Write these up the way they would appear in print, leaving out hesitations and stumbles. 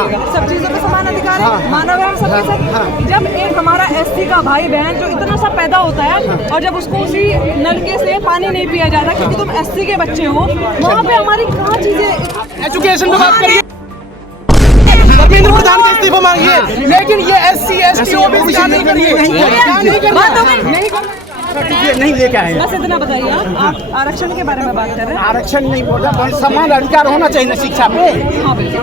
करिएगा, सब चीजों में समान अधिकार है, मानव है सबके साथ। जब एक हमारा एससी का भाई बहन जो इतना सा पैदा होता है और जब उसको उसी नलके से पानी नहीं पिया जाता क्योंकि तुम एससी के बच्चे हो, वहाँ पे हमारी कहाँ चीजें। एजुकेशन पे बात करिए, धर्मेंद्र प्रधान का इस्तीफा मांगिए, लेकिन ये एससी एसटी ओबीसी का नहीं करिए, नहीं लेके आए। बस इतना बताइए, आप आरक्षण के बारे में बात कर रहे हैं। आरक्षण नहीं बोल रहा, समान अधिकार होना चाहिए ना, शिक्षा पे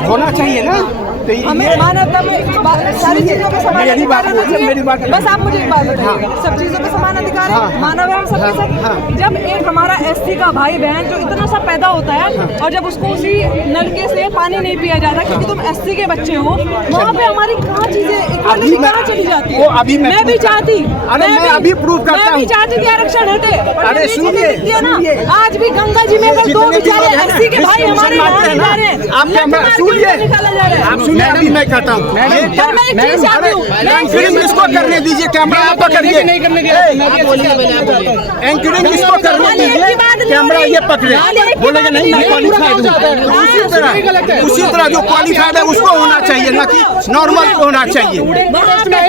होना चाहिए ना, तो हमें मानवता में सारी चीजों में समान अधिकार होना चाहिए। बस आप मुझे एक बात बताइएगा, सब चीजों में समान अधिकार है, मानव है सबके साथ। जब एक हमारा एससी का भाई बहन जो इतना सा पैदा होता है और जब उसको उसी नलके से पानी नहीं पिया जाता क्योंकि तुम एससी के बच्चे हो, वहाँ पे हमारी कहाँ चीजें कहाँ चली जाती है। अभी मैं भी चाहती, मैं अभी प्रूव करता हूँ, चाहती थी आरक्षण हटे। अरे सुनिए ना, आज भी गंगा जी में अगर दो बेचारे एससी के भाई हमारे आप सुनिए, अभी मैं कहता हूँ, एंकरिंग इसको करने दीजिए, कैमरा आप पकड़िए, एंकरिंग इसको करने दीजिए, कैमरा ये पकड़े, बोलेगा नहीं मैं क्वालिफाइड हूँ, उसी तरह जो क्वालिफाइड है उसको होना चाहिए, ना कि नॉर्मल होना चाहिए।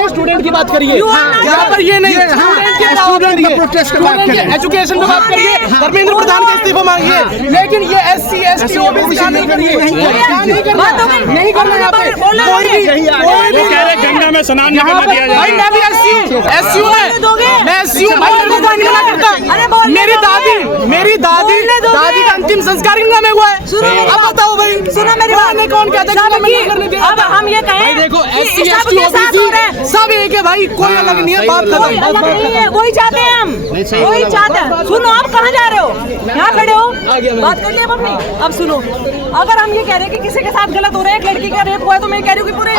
स्टूडेंट की बात करिए, यहाँ पर ये नहीं, स्टूडेंट की प्रोटेस्ट की बात करिए, एजुकेशन पे बात करिए, धर्मेंद्र प्रधान का इस्तीफा मांगिए, लेकिन ये एससी एसटी ओबीसी का नहीं करिए, नहीं करना। यहाँ पे कोई भी कह रहे गंगा में स्नान नहीं करना दिया जाए। भाई मैं भी एससी हूँ, एससी हूँ मैं एससी हूँ भाई, मेरे को कोई नहीं मना करता। मेरी दादी का अंतिम संस्कार गंगा में हुआ है। अब बताओ भाई, सुनो मेरी बात, ने कौन कहता है गंगा में नहीं करने दिया? अब हम ये कहें, देखो एससी एसटी ओबीसी सब एक है भाई, कोई अलग नहीं है, बात खत्म। वही चाहते हैं हम, वही चाहते हैं। सुनो आप कहाँ जा रहे हो, यहाँ खड़े हो, बात कर लिया अपनी। अब सुनो, अगर हम ये कह रहे हैं कि किसी के साथ गलत हो रहा है, एक लड़की का रेप हुआ है, तो मैं कह रही हूँ कि पूरे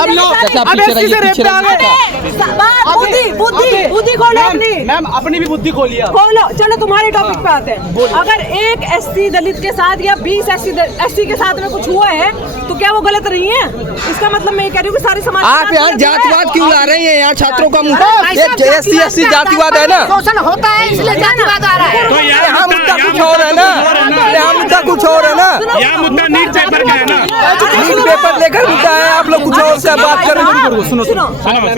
बुद्धि खोलो अपनी, मैम अपनी भी बुद्धि खोलिए, खोलो। चलो तुम्हारे टॉपिक पे आते हैं। अगर एक एससी दलित के साथ या 20 एससी के साथ में कुछ हुआ है तो क्या वो गलत नहीं है? इसका मतलब मैं ये कह रही हूँ कि सारी समाज आप यार जातिवाद क्यों ला रहे हैं? यहाँ छात्रों का एससी एससी जातिवाद है ना, शोषण होता है इसलिए जातिवाद आ रहा है। तो यहाँ मुद्दा कुछ और है ना, यहाँ मुद्दा कुछ और है ना, यहाँ मुद्दा नीट पेपर का है ना, नीट पेपर लेकर मुद्दा है, आप लोग कुछ और से बात कर रहे हैं। सुनो,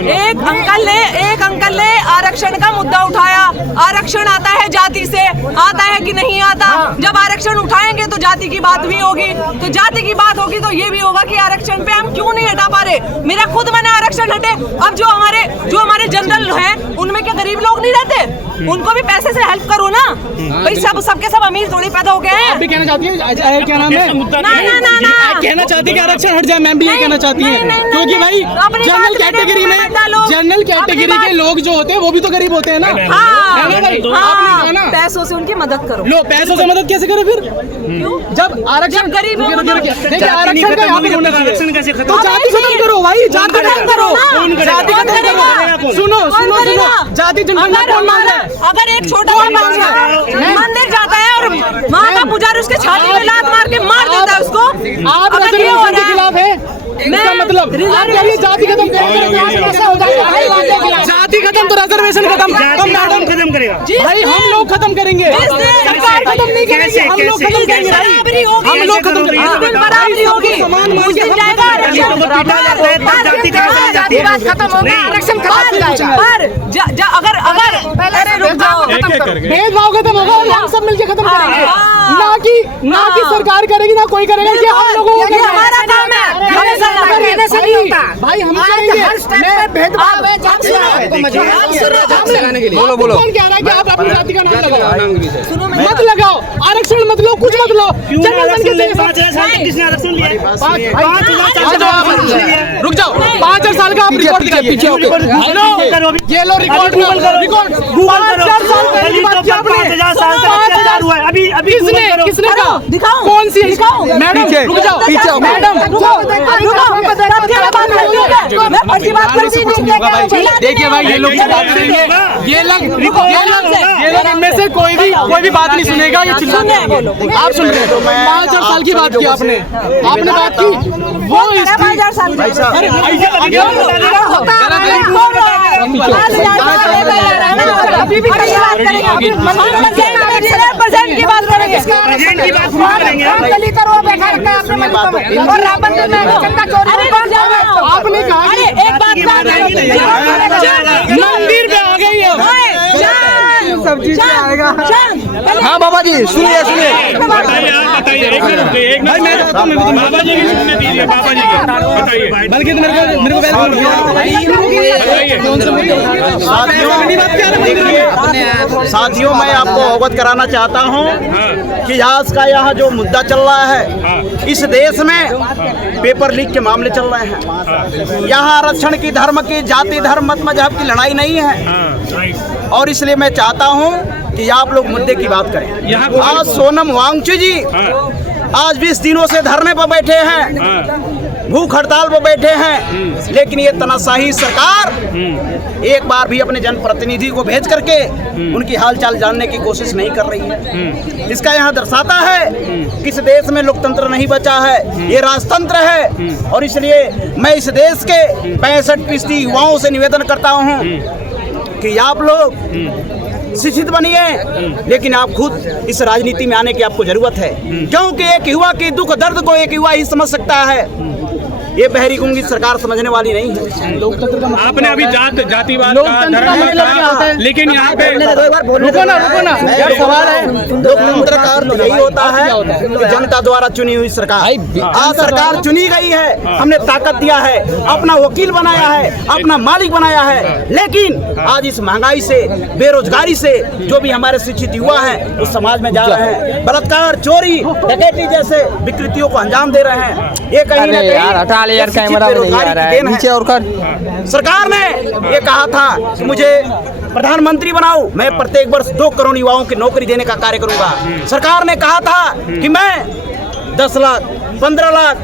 एक अंकल ने आरक्षण का मुद्दा उठाया। आरक्षण आता है जाति से, आता है कि नहीं आता? जब आरक्षण उठाएंगे तो जाति की बात भी होगी, तो जाति की बात होगी तो ये भी होगा कि आरक्षण पे हम क्यों नहीं हटा पा रहे। मेरा खुद मैंने आरक्षण हटे। अब जो हमारे जनरल हैं उनमें क्या गरीब लोग नहीं रहते? उनको भी पैसे से हेल्प करो ना भाई, सबके सब अमीर थोड़ी पैदा हो गए हैं। आप भी कहना चाहती है, क्या नाम है, कहना चाहती है कि आरक्षण हट जाए? मैम भी ये कहना चाहती है, क्योंकि भाई जनरल कैटेगरी में जनरल कैटेगरी के लोग जो होते हैं वो भी तो गरीब होते हैं ना। पैसों से उनकी मदद करो। लो पैसों से मदद कैसे करो फिर? जब आरक्षण गरीब आरक्षण का यहाँ पे होना चाहिए, कैसे तो जाति खत्म करो भाई, जाति खत्म करो, जाति खत्म करो। सुनो जाति जनगणना कौन मान रहा है? अगर एक छोटा सा बच्चा मंदिर जाता है और वहाँ का पुजारी उसके छाती में लात मार के मार देता है उसको, आप रिजर्वेशन के खिलाफ है? इसका मतलब आप कह रही जाति खत्म जाति खत्म तो रिजर्वेशन खत्म करेगा भाई, हम लोग खत्म करेंगे, सरकार खत्म नहीं करेगी, हम लोग खत्म करेंगे, हम लोग खत्म करेंगे, बराबरी होगी, समान मान के जातिवाद खत्म होगा, आरक्षण खत्म हो जाएगा। अगर रुक जाओ, भेदभाव खत्म होगा और हम सब मिलकर खत्म करेंगे, ना कि सरकार करेगी, ना कोई करेगा, ये हम लोगों को हमारा काम है, कहने से नहीं होता भाई, हम करेंगे। भेदभाव है, बोलो कौन कह रहा है कि आप अपनी जाति का नाम लगाओ? मत लगाओ, आरक्षण मत लो, कुछ मत लो। रुक जाओ, 5000 साल का आप रिकॉर्ड दिखाइए, ये लो रिकॉर्ड, किसने कहा? दिखाओ, कौन सी? मैडम रुक जाओ, पीछे मैडम देखिए भाई, ये लोग इनमें से कोई भी बात नहीं सुनेगा, ये चिल्लाते हैं। आप सुन रहे हैं, 5000 साल की बात की आपने बात की, वो 5000 साल की बात करेंगे। बाबा जी सुनिए सुनिए बताइए, आप बताइए, एक मिनट, भाई मैं तो बाबा जी की सुनने दीजिए, बाबा जी की बताइए। बल्कि मेरे को साथियों मैं आपको अवगत कराना चाहता हूं कि आज का यहाँ जो मुद्दा चल रहा है इस देश में पेपर लीक के मामले चल रहे हैं। यहाँ आरक्षण की, धर्म की, जाति धर्म मत मजहब की लड़ाई नहीं है और इसलिए मैं चाहता हूँ कि आप लोग मुद्दे की बात करें। आज सोनम वांगचुक जी आज 20 दिनों से धरने पर बैठे हैं, भूख हड़ताल पर बैठे हैं, लेकिन ये तानाशाही सरकार एक बार भी अपने जनप्रतिनिधि को भेज करके उनकी हालचाल जानने की कोशिश नहीं कर रही है। इसका यहाँ दर्शाता है कि इस देश में लोकतंत्र नहीं बचा है, ये राजतंत्र है। और इसलिए मैं इस देश के 65% युवाओं से निवेदन करता हूँ कि आप लोग शिक्षित बनिए, लेकिन आप खुद इस राजनीति में आने की आपको जरूरत है, क्योंकि एक युवा के दुख दर्द को एक युवा ही समझ सकता है। ये बहरी गुंगी सरकार समझने वाली नहीं है। आपने अभी जातिवाद का, धर्म का, लेकिन यहाँ पे रुको ना सवाल है, लोकतंत्र का अर्थ यही होता है कि जनता द्वारा चुनी हुई सरकार। आज सरकार चुनी गई है, हमने ताकत दिया है, अपना वकील बनाया है, अपना मालिक बनाया है, लेकिन आज इस महंगाई से, बेरोजगारी से जो भी हमारे शिक्षित युवा हैं उस समाज में जा रहे हैं, बलात्कार, चोरी, डकैती जैसे विकृतियों को अंजाम दे रहे हैं। ये कहीं ना कहीं नीचे और कर सरकार ने ये कहा था कि मुझे प्रधानमंत्री बनाओ, मैं प्रत्येक वर्ष 2 करोड़ युवाओं की नौकरी देने का कार्य करूंगा। सरकार ने कहा था कि मैं 10 लाख 15 लाख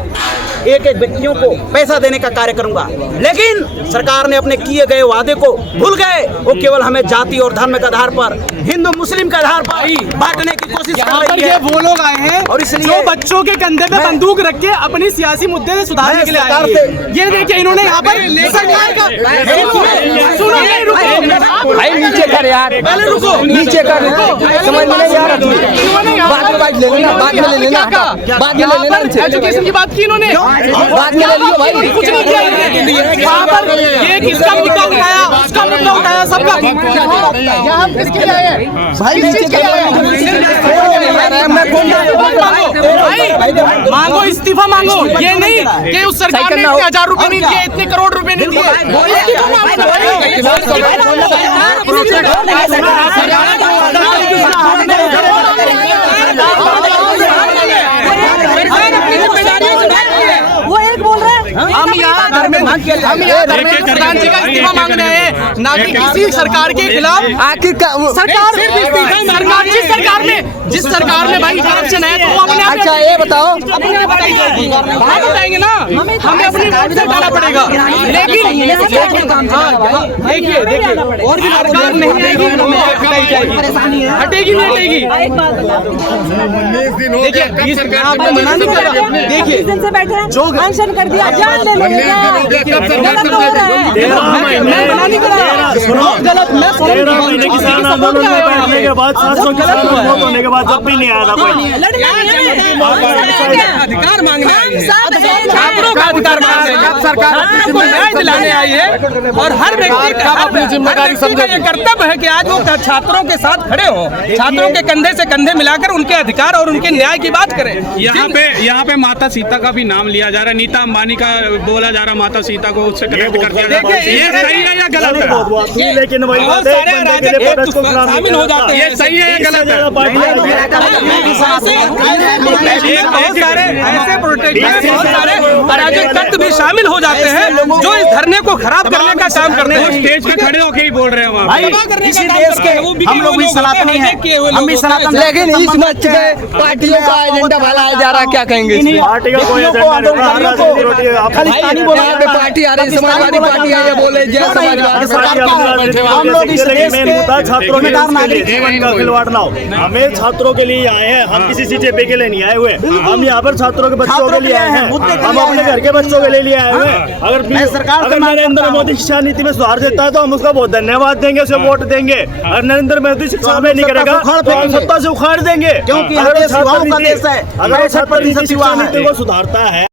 एक व्यक्तियों को पैसा देने का कार्य करूंगा, लेकिन सरकार ने अपने किए गए वादे को भूल गए। वो केवल हमें जाति और धर्म के आधार पर, हिंदू मुस्लिम के आधार पर बांटने की कोशिश कर रही है। ये वो लोग आए हैं और इसलिए जो बच्चों के कंधे पे बंदूक रख के अपनी सियासी मुद्दे से सुधारने के लिए आए हैं। ये देखिए इन्होंने यहाँ पर सरकार का सुनो, नहीं रुको भाई नीचे कर यार, पहले रुको, नीचे कर, समझ में नहीं आ रहा। बात ले लेना, बात में ले लेना, बात में ले लेना। एजुकेशन की बात की इन्होंने, बात में ले लियो भाई। कुछ नहीं किया वहाँ पर। ये किसका मुद्दा उठाया, उसका मुद्दा उठाया, सबका। भाई नीचे कर, मांगो, इस्तीफा मांगो। ये नहीं कि उस सरकार ने 1000 रुपए नहीं दिए, इतने करोड़ रुपए नहीं दिए। वो एक बोल रहे हैं हम यहाँ धर्मेंद्र प्रधान जी का इस्तीफा मांग रहे हैं, ना कि किसी सरकार के खिलाफ। आखिर सरकार जिस सरकार में भाई करप्शन है तो वो अपने आप अच्छा ये बताओ, बताएंगे ना, हमें अपनी वोट से डालना पड़ेगा। लेकिन देखिए और भी सरकार नहीं आएगी, हटेगी नहीं हटेगी। देखिए आपने मना नहीं करा, देखिए से बैठे हैं, जो मेंशन कर दिया, जान ले लेंगे। गलत हो रहा है। मैं मना नहीं करा, गलत। मैं 13 महीने किसान आंदोलन में बैठने के बाद 700 किसान मौत होने के बाद जब भी नहीं आया था कोई अधिकार मांगने, छात्रों का अधिकार मांगने, सरकार को न्याय दिलाने आई है। और हर व्यक्ति का अपनी जिम्मेदारी समझे, ये कर्तव्य है कि आज वो छात्रों के साथ खड़े हो, छात्रों के कंधे से कंधे मिलाकर उनके अधिकार और उनके न्याय की बात करें। यहाँ पे माता सीता का भी नाम लिया जा रहा है, नीता अंबानी का बोला जा रहा है, माता सीता को उससे कनेक्ट कर दिया जा रहा है। ये सही है या गलत है? लेकिन वही शामिल हो जाते हैं, ये सही है या गलत है? बहुत सारे ऐसे प्रोटेक्शन, बहुत सारे अराजक तत्व भी शामिल हो जाते हैं जो इस धरने को खराब करने का काम करते हैं। स्टेज पे खड़े होके ही बोल रहे हैं वहाँ भाई, इसी देश के हम लोग भी सनातनी हैं, हम भी सनातन। लेकिन इस मत के पार्टियों का एजेंडा भला जा रहा, क्या कहेंगे इसमें? पार्टी का कोई खालिस्तानी बोला, पार्टी आ रही, समाजवादी पार्टी आई है, बोले जय समाजवादी। हम लोग इस देश के छात्रों के जीवन का खिलवाड़ ना हो। हमें छात्रों के लिए आए हैं, हम किसी सीजेपी के लिए नहीं आए हुए। हम यहाँ पर छात्रों के बच्चों के लिए आए हैं, हम अपने घर के बच्चों के लिए आए हुए हैं। अगर नरेंद्र मोदी शिक्षा नीति में सुधार देता है तो हम उसका बहुत धन्यवाद देंगे, उसे वोट देंगे। अगर नरेंद्र मोदी शिक्षा में नहीं करेगा तो हम सत्ता से उखाड़ देंगे, क्योंकि अगर 7% शिक्षा नीति को सुधारता है।